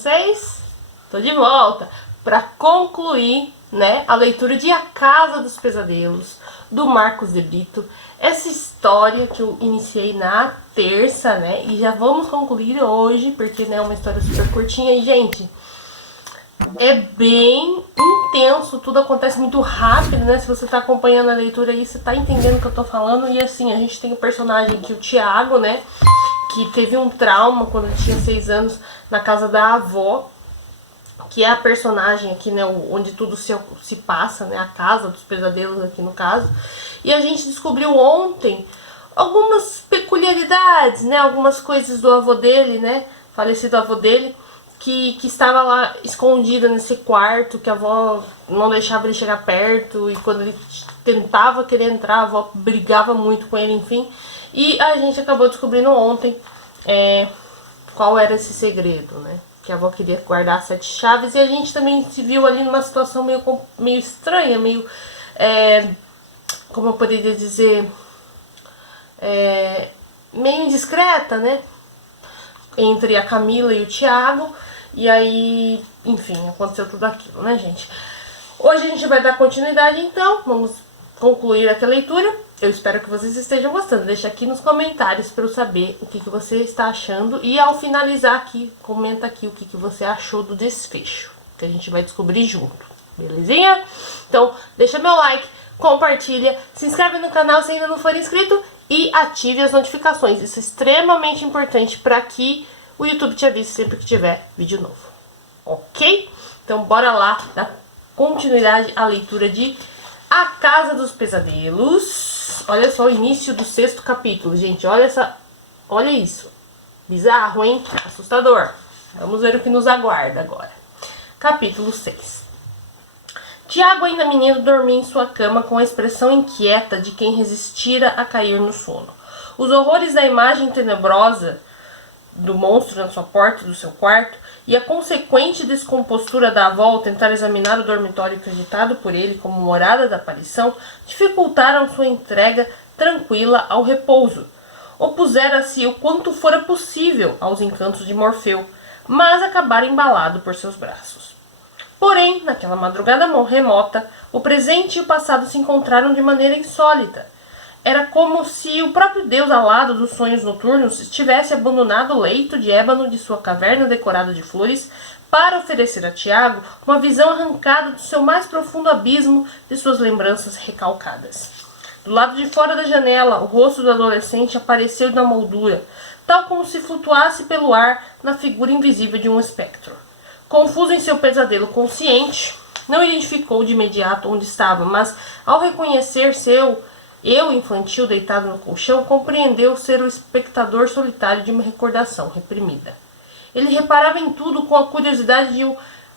vocês? Tô de volta para concluir, né, a leitura de A Casa dos Pesadelos, do Marcos de Brito. Essa história que eu iniciei na terça, né, e já vamos concluir hoje, porque, né, é uma história super curtinha. E, gente, é bem intenso, tudo acontece muito rápido, né? Se você tá acompanhando a leitura aí, você tá entendendo o que eu tô falando. E assim, a gente tem o personagem aqui, o Tiago, né? Que teve um trauma quando ele tinha 6 anos na casa da avó, que é a personagem aqui, né? Onde tudo se passa, né? A Casa dos Pesadelos aqui no caso. E a gente descobriu ontem algumas peculiaridades, né? Algumas coisas do avô dele, né? Falecido avô dele. Que estava lá escondida nesse quarto, que a avó não deixava ele chegar perto, e quando ele tentava querer entrar, a avó brigava muito com ele, enfim. E a gente acabou descobrindo ontem qual era esse segredo, né? Que a avó queria guardar 7 chaves, e a gente também se viu ali numa situação meio estranha, meio, como eu poderia dizer, meio indiscreta, né? Entre a Camila e o Tiago. E aí, enfim, aconteceu tudo aquilo, né, gente? Hoje a gente vai dar continuidade, então. Vamos concluir aqui a leitura. Eu espero que vocês estejam gostando. Deixa aqui nos comentários para eu saber o que você está achando. E ao finalizar aqui, comenta aqui o que você achou do desfecho, que a gente vai descobrir junto. Belezinha? Então, deixa meu like, compartilha, se inscreve no canal se ainda não for inscrito e ative as notificações. Isso é extremamente importante para que o YouTube te avise sempre que tiver vídeo novo. Ok? Então bora lá dar continuidade à leitura de A Casa dos Pesadelos. Olha só o início do 6º capítulo, gente. Olha isso. Bizarro, hein? Assustador. Vamos ver o que nos aguarda agora. Capítulo 6. Tiago, ainda menino, dormia em sua cama com a expressão inquieta de quem resistira a cair no sono. Os horrores da imagem tenebrosa do monstro na sua porta do seu quarto e a consequente descompostura da avó ao tentar examinar o dormitório acreditado por ele como morada da aparição dificultaram sua entrega tranquila ao repouso. Opusera-se o quanto fora possível aos encantos de Morfeu, mas acabara embalado por seus braços. Porém, naquela madrugada remota, o presente e o passado se encontraram de maneira insólita. Era como se o próprio Deus alado dos sonhos noturnos tivesse abandonado o leito de ébano de sua caverna decorada de flores para oferecer a Tiago uma visão arrancada do seu mais profundo abismo de suas lembranças recalcadas. Do lado de fora da janela, o rosto do adolescente apareceu na moldura, tal como se flutuasse pelo ar na figura invisível de um espectro. Confuso em seu pesadelo consciente, não identificou de imediato onde estava, mas ao reconhecer seu eu infantil deitado no colchão, compreendeu ser o espectador solitário de uma recordação reprimida. Ele reparava em tudo com a curiosidade de um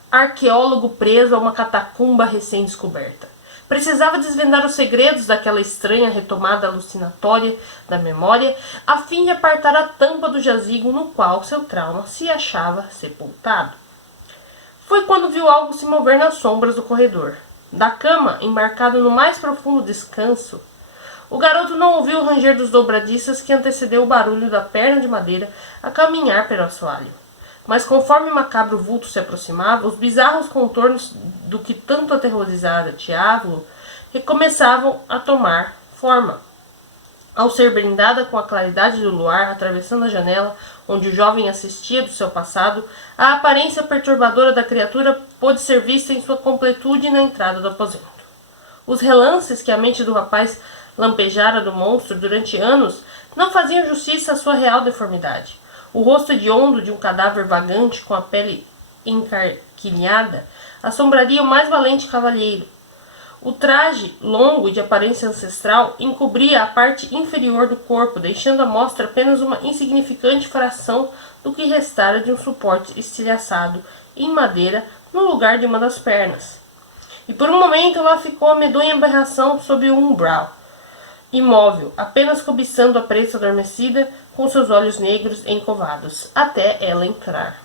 arqueólogo preso a uma catacumba recém-descoberta. Precisava desvendar os segredos daquela estranha retomada alucinatória da memória, a fim de apartar a tampa do jazigo no qual seu trauma se achava sepultado. Foi quando viu algo se mover nas sombras do corredor. Da cama, embarcado no mais profundo descanso, o garoto não ouviu o ranger dos dobradiças que antecedeu o barulho da perna de madeira a caminhar pelo assoalho. Mas conforme o macabro vulto se aproximava, os bizarros contornos do que tanto aterrorizara Tiago recomeçavam a tomar forma. Ao ser brindada com a claridade do luar, atravessando a janela onde o jovem assistia do seu passado, a aparência perturbadora da criatura pôde ser vista em sua completude na entrada do aposento. Os relances que a mente do rapaz lampejara do monstro durante anos não faziam justiça à sua real deformidade. O rosto hediondo de um cadáver vagante com a pele encarquilhada assombraria o mais valente cavalheiro. O traje, longo e de aparência ancestral, encobria a parte inferior do corpo, deixando à mostra apenas uma insignificante fração do que restara de um suporte estilhaçado em madeira no lugar de uma das pernas. E por um momento lá ficou a medonha aberração sob o umbral, imóvel, apenas cobiçando a presa adormecida com seus olhos negros encovados, até ela entrar.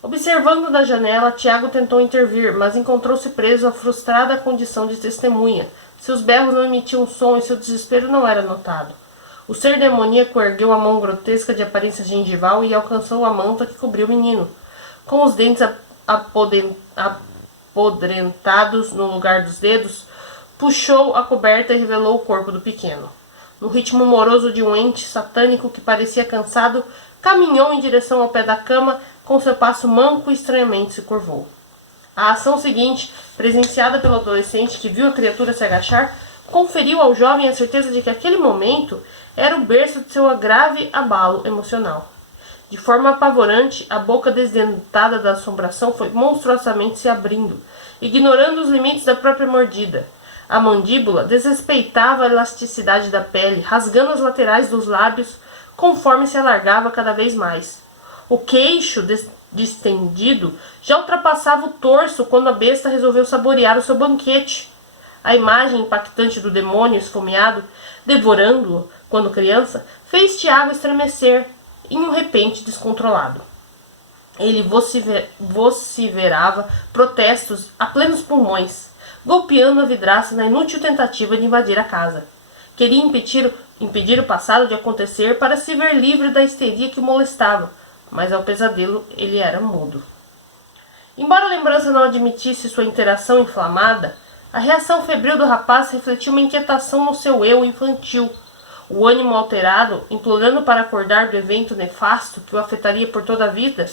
Observando da janela, Tiago tentou intervir, mas encontrou-se preso à frustrada condição de testemunha. Seus berros não emitiam som e seu desespero não era notado. O ser demoníaco ergueu a mão grotesca de aparência gengival e alcançou a manta que cobriu o menino. com os dentes apodrentados no lugar dos dedos, puxou a coberta e revelou o corpo do pequeno. No ritmo moroso de um ente satânico que parecia cansado, caminhou em direção ao pé da cama, com seu passo manco e estranhamente se curvou. A ação seguinte, presenciada pelo adolescente que viu a criatura se agachar, conferiu ao jovem a certeza de que aquele momento era o berço de seu grave abalo emocional. De forma apavorante, a boca desdentada da assombração foi monstruosamente se abrindo, ignorando os limites da própria mordida. A mandíbula desrespeitava a elasticidade da pele, rasgando as laterais dos lábios conforme se alargava cada vez mais. O queixo distendido já ultrapassava o torso quando a besta resolveu saborear o seu banquete. A imagem impactante do demônio esfomeado, devorando-o quando criança, fez Tiago estremecer em um repente descontrolado. Ele vociferava protestos a plenos pulmões, golpeando a vidraça na inútil tentativa de invadir a casa. Queria impedir o passado de acontecer para se ver livre da histeria que o molestava, mas ao pesadelo ele era mudo. Embora a lembrança não admitisse sua interação inflamada, a reação febril do rapaz refletiu uma inquietação no seu eu infantil. O ânimo alterado, implorando para acordar do evento nefasto que o afetaria por toda a vida,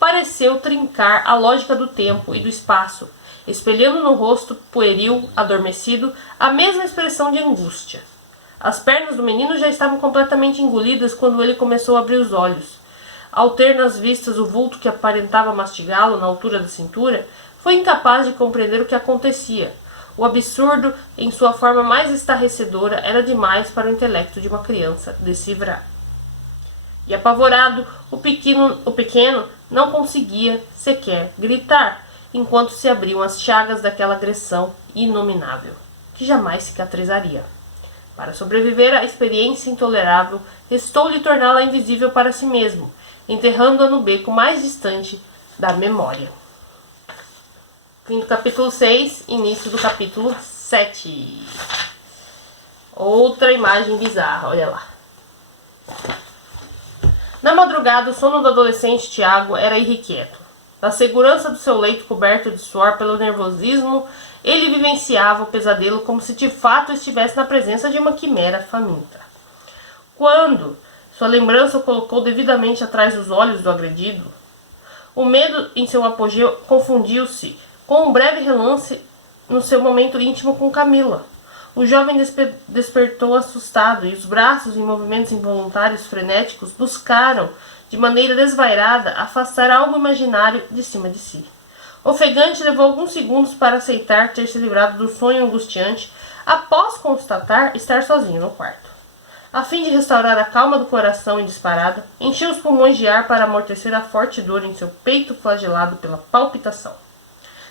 pareceu trincar a lógica do tempo e do espaço, espelhando no rosto pueril, adormecido, a mesma expressão de angústia. As pernas do menino já estavam completamente engolidas quando ele começou a abrir os olhos. Ao ter nas vistas o vulto que aparentava mastigá-lo na altura da cintura, foi incapaz de compreender o que acontecia. O absurdo, em sua forma mais estarrecedora, era demais para o intelecto de uma criança decifrar. E apavorado, o pequeno não conseguia sequer gritar, enquanto se abriam as chagas daquela agressão inominável, que jamais cicatrizaria. Para sobreviver à experiência intolerável, restou-lhe torná-la invisível para si mesmo, enterrando-a no beco mais distante da memória. Fim do capítulo 6, início do capítulo 7. Outra imagem bizarra, olha lá. Na madrugada, o sono do adolescente Tiago era irrequieto. Na segurança do seu leito coberto de suor pelo nervosismo, ele vivenciava o pesadelo como se de fato estivesse na presença de uma quimera faminta. Quando sua lembrança o colocou devidamente atrás dos olhos do agredido, o medo em seu apogeu confundiu-se com um breve relance no seu momento íntimo com Camila. O jovem despertou assustado e os braços, em movimentos involuntários frenéticos, buscaram, de maneira desvairada, afastar algo imaginário de cima de si. Ofegante, levou alguns segundos para aceitar ter se livrado do sonho angustiante após constatar estar sozinho no quarto. A fim de restaurar a calma do coração em disparada, encheu os pulmões de ar para amortecer a forte dor em seu peito flagelado pela palpitação.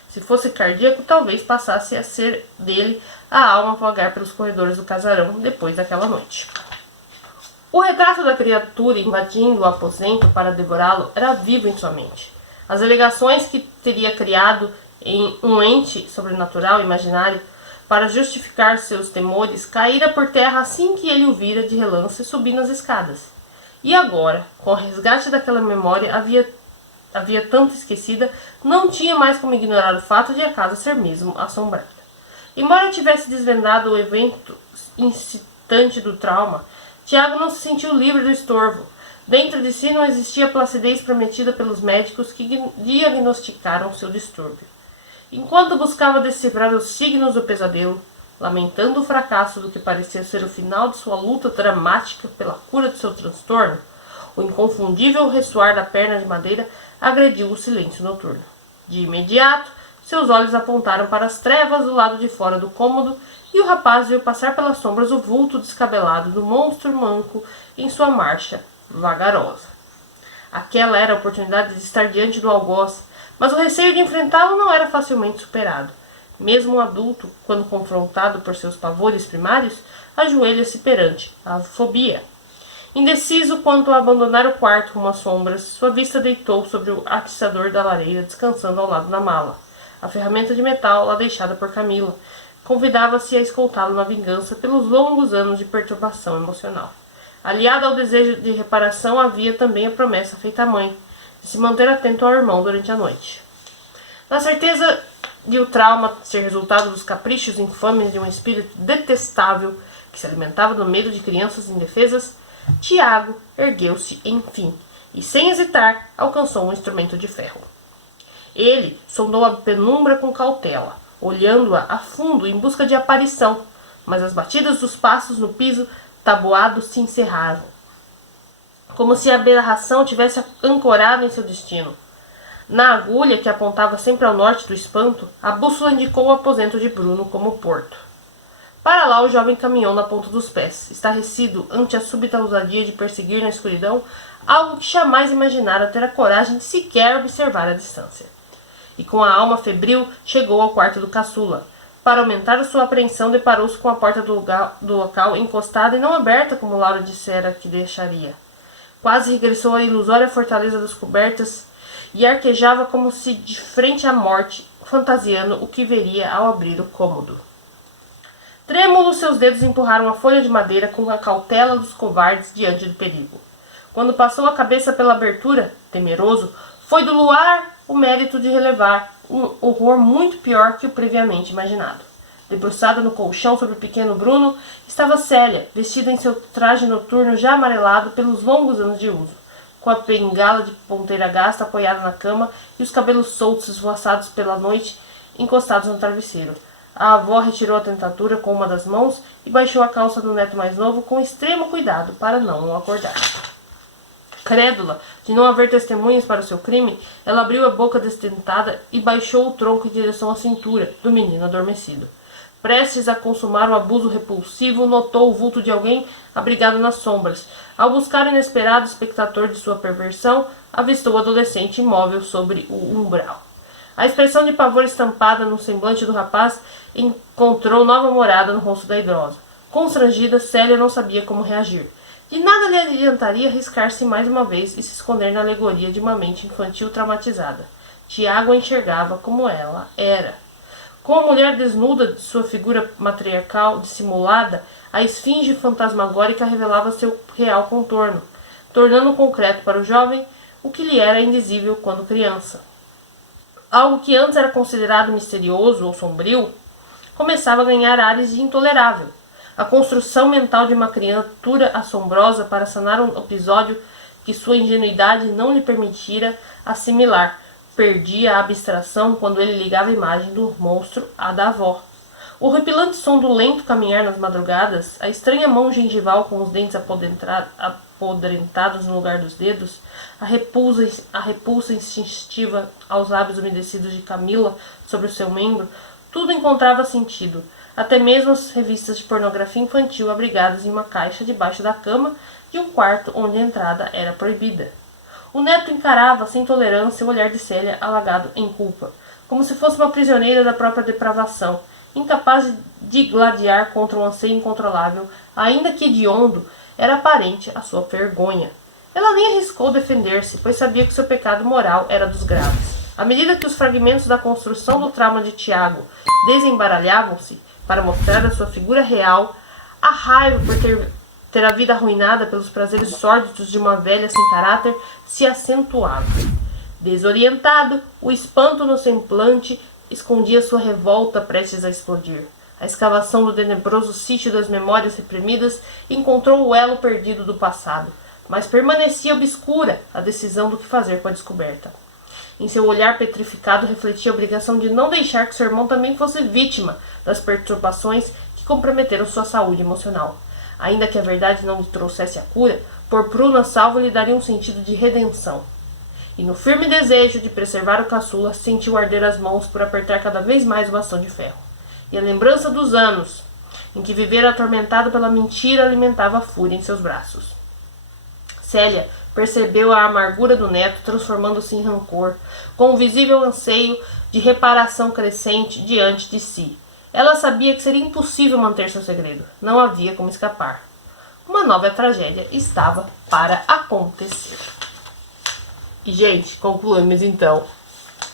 Se fosse cardíaco, talvez passasse a ser dele a alma vagar pelos corredores do casarão depois daquela noite. O retrato da criatura invadindo o aposento para devorá-lo era vivo em sua mente. As alegações que teria criado em um ente sobrenatural imaginário para justificar seus temores caíra por terra assim que ele o vira de relance subindo as escadas. E agora, com o resgate daquela memória havia tanto esquecida, não tinha mais como ignorar o fato de a casa ser mesmo assombrada. Embora tivesse desvendado o evento incitante do trauma, Tiago não se sentiu livre do estorvo. Dentro de si não existia a placidez prometida pelos médicos que diagnosticaram seu distúrbio. Enquanto buscava decifrar os signos do pesadelo, lamentando o fracasso do que parecia ser o final de sua luta dramática pela cura de seu transtorno, o inconfundível ressoar da perna de madeira agrediu o silêncio noturno. De imediato, seus olhos apontaram para as trevas do lado de fora do cômodo e o rapaz viu passar pelas sombras o vulto descabelado do monstro manco em sua marcha vagarosa. Aquela era a oportunidade de estar diante do algoz, mas o receio de enfrentá-lo não era facilmente superado. Mesmo um adulto, quando confrontado por seus pavores primários, ajoelha-se perante a fobia. Indeciso quanto a abandonar o quarto rumo às sombras, sua vista deitou sobre o atiçador da lareira descansando ao lado da mala. A ferramenta de metal lá deixada por Camila convidava-se a escoltá-lo na vingança pelos longos anos de perturbação emocional. Aliado ao desejo de reparação havia também a promessa feita à mãe. e se manter atento ao irmão durante a noite. Na certeza de o trauma ser resultado dos caprichos infames de um espírito detestável que se alimentava do medo de crianças indefesas, Tiago ergueu-se, enfim, e sem hesitar alcançou um instrumento de ferro. Ele sondou a penumbra com cautela, olhando-a a fundo em busca de aparição, mas as batidas dos passos no piso tabuado se encerraram, como se a aberração tivesse ancorado em seu destino. Na agulha que apontava sempre ao norte do espanto, a bússola indicou o aposento de Bruno como porto. Para lá o jovem caminhou na ponta dos pés, estarrecido ante a súbita ousadia de perseguir na escuridão algo que jamais imaginara ter a coragem de sequer observar à distância. E com a alma febril chegou ao quarto do caçula. Para aumentar a sua apreensão, deparou-se com a porta do local encostada e não aberta como Laura dissera que deixaria. Quase regressou à ilusória fortaleza das cobertas e arquejava como se de frente à morte, fantasiando o que veria ao abrir o cômodo. Trêmulos seus dedos empurraram a folha de madeira com a cautela dos covardes diante do perigo. Quando passou a cabeça pela abertura, temeroso, foi do luar o mérito de relevar um horror muito pior que o previamente imaginado. Debruçada no colchão sobre o pequeno Bruno, estava Célia, vestida em seu traje noturno já amarelado pelos longos anos de uso, com a bengala de ponteira gasta apoiada na cama e os cabelos soltos esvoaçados pela noite encostados no travesseiro. A avó retirou a dentadura com uma das mãos e baixou a calça do neto mais novo com extremo cuidado para não o acordar. Crédula de não haver testemunhas para o seu crime, ela abriu a boca desdentada e baixou o tronco em direção à cintura do menino adormecido. Prestes a consumar o abuso repulsivo, notou o vulto de alguém abrigado nas sombras. Ao buscar o inesperado espectador de sua perversão, avistou o adolescente imóvel sobre o umbral. A expressão de pavor estampada no semblante do rapaz encontrou nova morada no rosto da idosa. Constrangida, Célia não sabia como reagir. De nada lhe adiantaria arriscar-se mais uma vez e se esconder na alegoria de uma mente infantil traumatizada. Tiago a enxergava como ela era. Com a mulher desnuda de sua figura matriarcal dissimulada, a esfinge fantasmagórica revelava seu real contorno, tornando concreto para o jovem o que lhe era indizível quando criança. Algo que antes era considerado misterioso ou sombrio, começava a ganhar ares de intolerável. A construção mental de uma criatura assombrosa para sanar um episódio que sua ingenuidade não lhe permitira assimilar. Perdia a abstração quando ele ligava a imagem do monstro à da avó. O horripilante som do lento caminhar nas madrugadas, a estranha mão gengival com os dentes apodrentados no lugar dos dedos, a repulsa instintiva aos lábios umedecidos de Camila sobre o seu membro, tudo encontrava sentido. Até mesmo as revistas de pornografia infantil abrigadas em uma caixa debaixo da cama de um quarto onde a entrada era proibida. O neto encarava sem tolerância o olhar de Célia alagado em culpa, como se fosse uma prisioneira da própria depravação, incapaz de gladiar contra um anseio incontrolável, ainda que hediondo, era aparente a sua vergonha. Ela nem arriscou defender-se, pois sabia que seu pecado moral era dos graves. À medida que os fragmentos da construção do trauma de Tiago desembaralhavam-se para mostrar a sua figura real, a raiva por ter a vida arruinada pelos prazeres sórdidos de uma velha sem caráter se acentuava. Desorientado, o espanto no semblante escondia sua revolta prestes a explodir. A escavação do tenebroso sítio das memórias reprimidas encontrou o elo perdido do passado, mas permanecia obscura a decisão do que fazer com a descoberta. Em seu olhar petrificado refletia a obrigação de não deixar que seu irmão também fosse vítima das perturbações que comprometeram sua saúde emocional. Ainda que a verdade não lhe trouxesse a cura, por Bruno a salvo lhe daria um sentido de redenção. E no firme desejo de preservar o caçula, sentiu arder as mãos por apertar cada vez mais o bastão de ferro. E a lembrança dos anos em que vivera atormentada pela mentira alimentava a fúria em seus braços. Célia percebeu a amargura do neto transformando-se em rancor, com um visível anseio de reparação crescente diante de si. Ela sabia que seria impossível manter seu segredo. Não havia como escapar. Uma nova tragédia estava para acontecer. E, gente, concluímos então.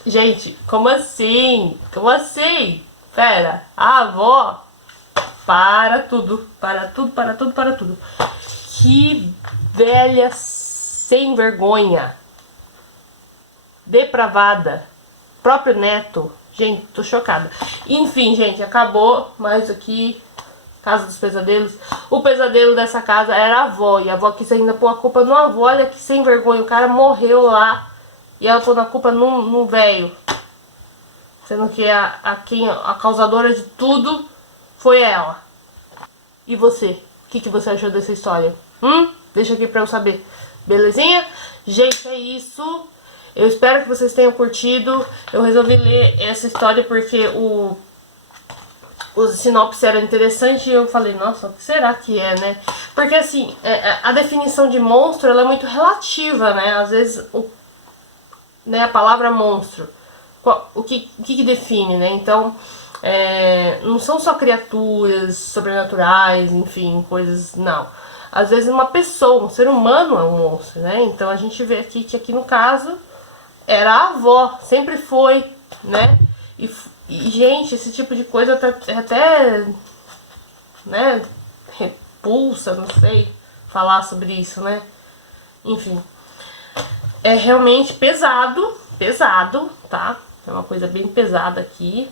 Gente, como assim? Como assim? Pera, a avó... Para tudo. Que velha sem vergonha. depravada. Próprio neto. Gente, tô chocada. Enfim, gente, acabou mais aqui. Casa dos Pesadelos. O pesadelo dessa casa era a avó. E a avó quis ainda pôr a culpa no avô. Olha que sem vergonha. O cara morreu lá. E ela pôs a culpa no velho. Sendo que a causadora de tudo foi ela. E você? O que você achou dessa história? Deixa aqui pra eu saber. Belezinha? Gente, é isso. Eu espero que vocês tenham curtido. Eu resolvi ler essa história porque o sinopse era interessante e eu falei, nossa, o que será que é, né? Porque assim, a definição de monstro, ela é muito relativa, né? Às vezes, a palavra monstro, o que define, né? Então, não são só criaturas sobrenaturais, enfim, coisas, não. Às vezes uma pessoa, um ser humano é um monstro, né? Então a gente vê aqui que aqui no caso era a avó, sempre foi, né? E gente, esse tipo de coisa até né, repulsa, não sei falar sobre isso, né? Enfim, é realmente pesado, tá? É uma coisa bem pesada aqui,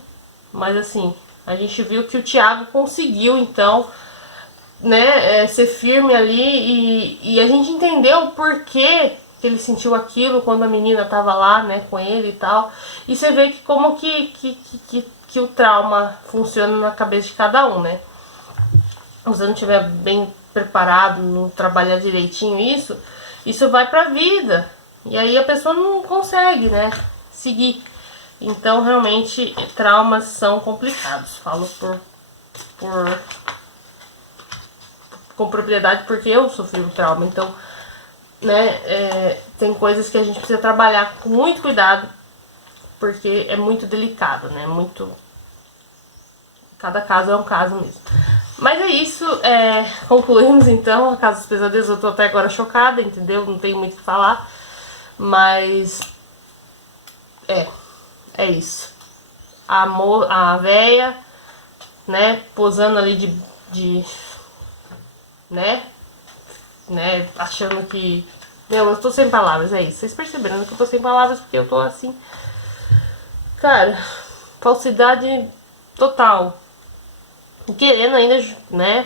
mas assim, a gente viu que o Thiago conseguiu, então, né, ser firme ali e a gente entendeu o porquê que ele sentiu aquilo quando a menina tava lá, né, com ele e tal. E você vê que como que o trauma funciona na cabeça de cada um, né? Se você não estiver bem preparado, não trabalhar direitinho isso vai pra vida. E aí a pessoa não consegue, né, seguir. Então, realmente, traumas são complicados. Falo com propriedade porque eu sofri um trauma. Então, né, tem coisas que a gente precisa trabalhar com muito cuidado, porque é muito delicado, né, cada caso é um caso mesmo. Mas é isso, concluímos então a Casa dos Pesadelos. Eu tô até agora chocada, entendeu? Não tenho muito o que falar, mas é isso. A véia, né, posando ali né, achando que... Meu, eu tô sem palavras, é isso. Vocês perceberam que eu tô sem palavras porque eu tô assim... Cara, falsidade total. Querendo ainda, né,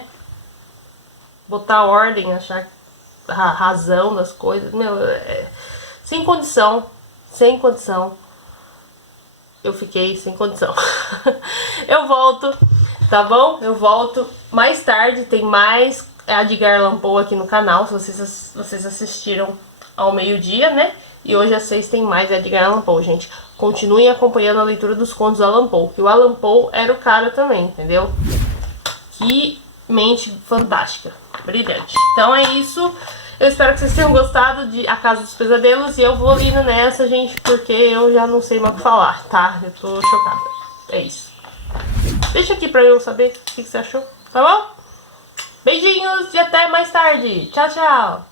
botar ordem, achar a razão das coisas. Meu, sem condição. Sem condição. Eu fiquei sem condição. Eu volto, tá bom? Eu volto mais tarde, tem mais Edgar Allan Poe aqui no canal, se vocês assistiram ao meio-dia, né? E hoje às 6 tem mais Edgar Allan Poe, gente. Continuem acompanhando a leitura dos contos do Allan Poe, que o Allan Poe era o cara também, entendeu? Que mente fantástica, brilhante. Então é isso. Eu espero que vocês tenham gostado de A Casa dos Pesadelos. E eu vou indo nessa, gente, porque eu já não sei mais o que falar, tá? Eu tô chocada. É isso. Deixa aqui pra eu saber o que você achou, tá bom? Beijinhos e até mais tarde. Tchau, tchau.